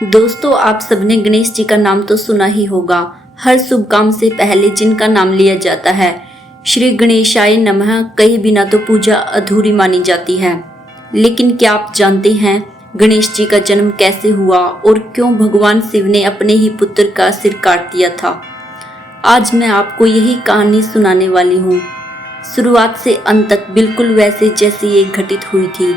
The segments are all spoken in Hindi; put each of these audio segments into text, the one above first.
दोस्तों, आप सबने गणेश जी का नाम तो सुना ही होगा। हर शुभ काम से पहले जिनका नाम लिया जाता है, श्री गणेशाय नमः कहे बिना तो पूजा अधूरी मानी जाती है। लेकिन क्या आप जानते हैं गणेश जी का जन्म कैसे हुआ और क्यों भगवान शिव ने अपने ही पुत्र का सिर काट दिया था? आज मैं आपको यही कहानी सुनाने वाली हूँ, शुरुआत से अंत तक बिल्कुल वैसे जैसे ये घटित हुई थी।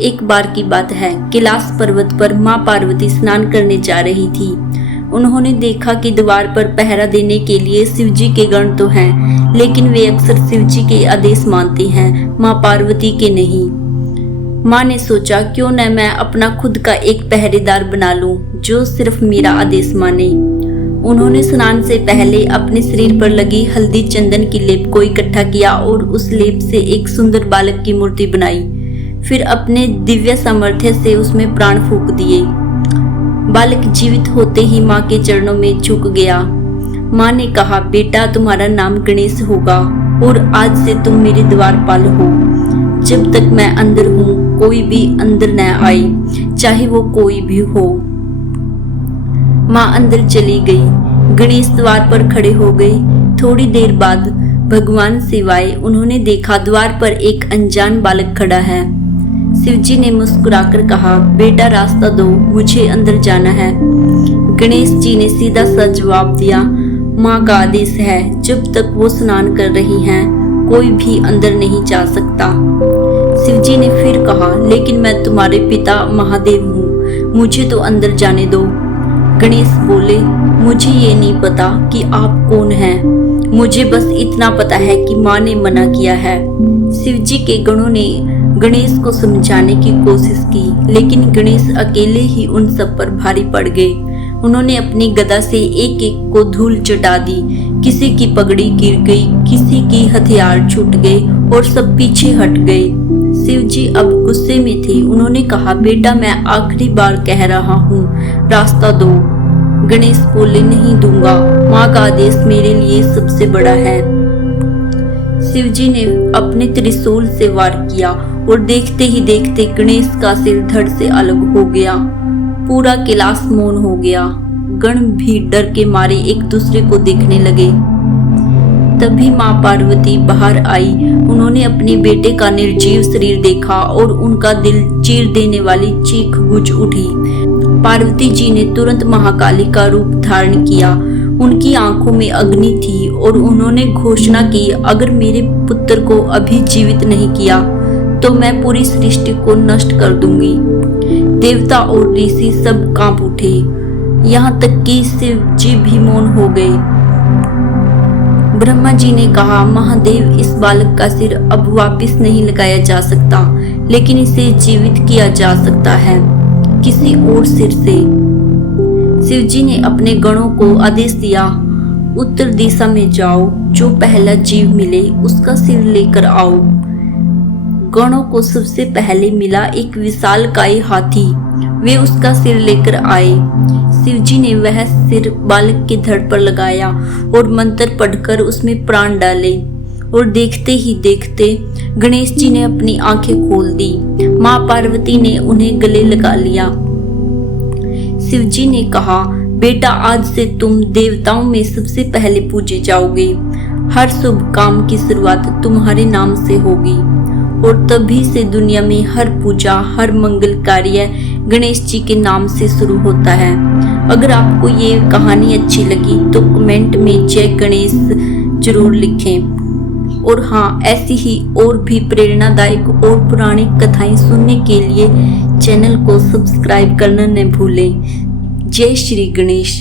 एक बार की बात है, कैलाश पर्वत पर मां पार्वती स्नान करने जा रही थी। उन्होंने देखा कि द्वार पर पहरा देने के लिए शिवजी के गण तो हैं, लेकिन वे अक्सर शिवजी के आदेश मानते हैं, मां पार्वती के नहीं। मां ने सोचा क्यों न मैं अपना खुद का एक पहरेदार बना लूं, जो सिर्फ मेरा आदेश माने। उन्होंने स्नान से पहले अपने शरीर पर लगी हल्दी चंदन की लेप को इकट्ठा किया और उस लेप से एक सुंदर बालक की मूर्ति बनाई। फिर अपने दिव्य सामर्थ्य से उसमें प्राण फूंक दिए। बालक जीवित होते ही मां के चरणों में झुक गया। मां ने कहा, बेटा तुम्हारा नाम गणेश होगा और आज से तुम मेरे द्वारपाल हो। जब तक मैं अंदर हूँ कोई भी अंदर न आए, चाहे वो कोई भी हो। मां अंदर चली गई। गणेश द्वार पर खड़े हो गए। थोड़ी देर बाद भगवान शिव आए। उन्होंने देखा द्वार पर एक अनजान बालक खड़ा है। शिवजी ने मुस्कुराकर कहा, बेटा रास्ता दो, मुझे अंदर जाना है। गणेश जी ने सीधा सा जवाब दिया, माँ का आदेश है, जब तक वो स्नान कर रही हैं कोई भी अंदर नहीं जा सकता। शिवजी ने फिर कहा, लेकिन मैं तुम्हारे पिता महादेव हूँ, मुझे तो अंदर जाने दो। गणेश बोले, मुझे ये नहीं पता कि आप कौन हैं, मुझे बस इतना पता है कि माँ ने मना किया है। शिवजी के गणों ने गणेश को समझाने की कोशिश की, लेकिन गणेश अकेले ही उन सब पर भारी पड़ गए। उन्होंने अपनी गदा से एक एक को धूल चटा दी। किसी की पगड़ी गिर गई, किसी की हथियार छूट गए और सब पीछे हट गए। शिवजी अब गुस्से में थे। उन्होंने कहा, बेटा मैं आखिरी बार कह रहा हूँ, रास्ता दो। गणेश बोले, नहीं दूंगा, माँ का आदेश मेरे लिए सबसे बड़ा है। शिवजी ने अपने त्रिशूल से वार किया और देखते ही देखते गणेश का सिर धड़ से अलग हो गया। पूरा कैलाश मौन हो गया। गण भी डर के मारे एक दूसरे को देखने लगे। तभी मां पार्वती बाहर आई। उन्होंने अपने बेटे का निर्जीव शरीर देखा और उनका दिल चीर देने वाली चीख गूंज उठी। पार्वती जी ने तुरंत महाकाली का रूप धारण किया। उनकी आंखों में अग्नि थी और उन्होंने घोषणा की, अगर मेरे पुत्र को अभी जीवित नहीं किया तो मैं पूरी सृष्टि को नष्ट कर दूंगी। देवता और ऋषि सब कांप उठे, यहाँ तक कि शिव जी भी मौन हो गए। ब्रह्मा जी ने कहा, महादेव इस बालक का सिर अब वापस नहीं लगाया जा सकता, लेकिन इसे जीवित किया जा सकता है किसी और सिर से। शिवजी ने अपने गणों को आदेश दिया, उत्तर दिशा में जाओ, जो पहला जीव मिले उसका सिर लेकर आओ। गणों को सबसे पहले मिला एक विशालकाय हाथी। वे उसका सिर लेकर आए। शिवजी ने वह सिर बालक के धड़ पर लगाया और मंत्र पढ़कर उसमें प्राण डाले और देखते ही देखते गणेश जी ने अपनी आंखें खोल दी। मां पार्वती ने उन्हें गले लगा लिया। शिवजी ने कहा, बेटा आज से तुम देवताओं में सबसे पहले पूजे जाओगे। हर शुभ काम की शुरुआत तुम्हारे नाम से होगी और तभी से दुनिया में हर पूजा, हर मंगल कार्य गणेश जी के नाम से शुरू होता है। अगर आपको ये कहानी अच्छी लगी तो कमेंट में जय गणेश जरूर लिखें। और हाँ, ऐसी ही और भी प्रेरणादायक और पुरानी कथाएं सुनने के लिए चैनल को सब्सक्राइब करना न भूलें। जय श्री गणेश।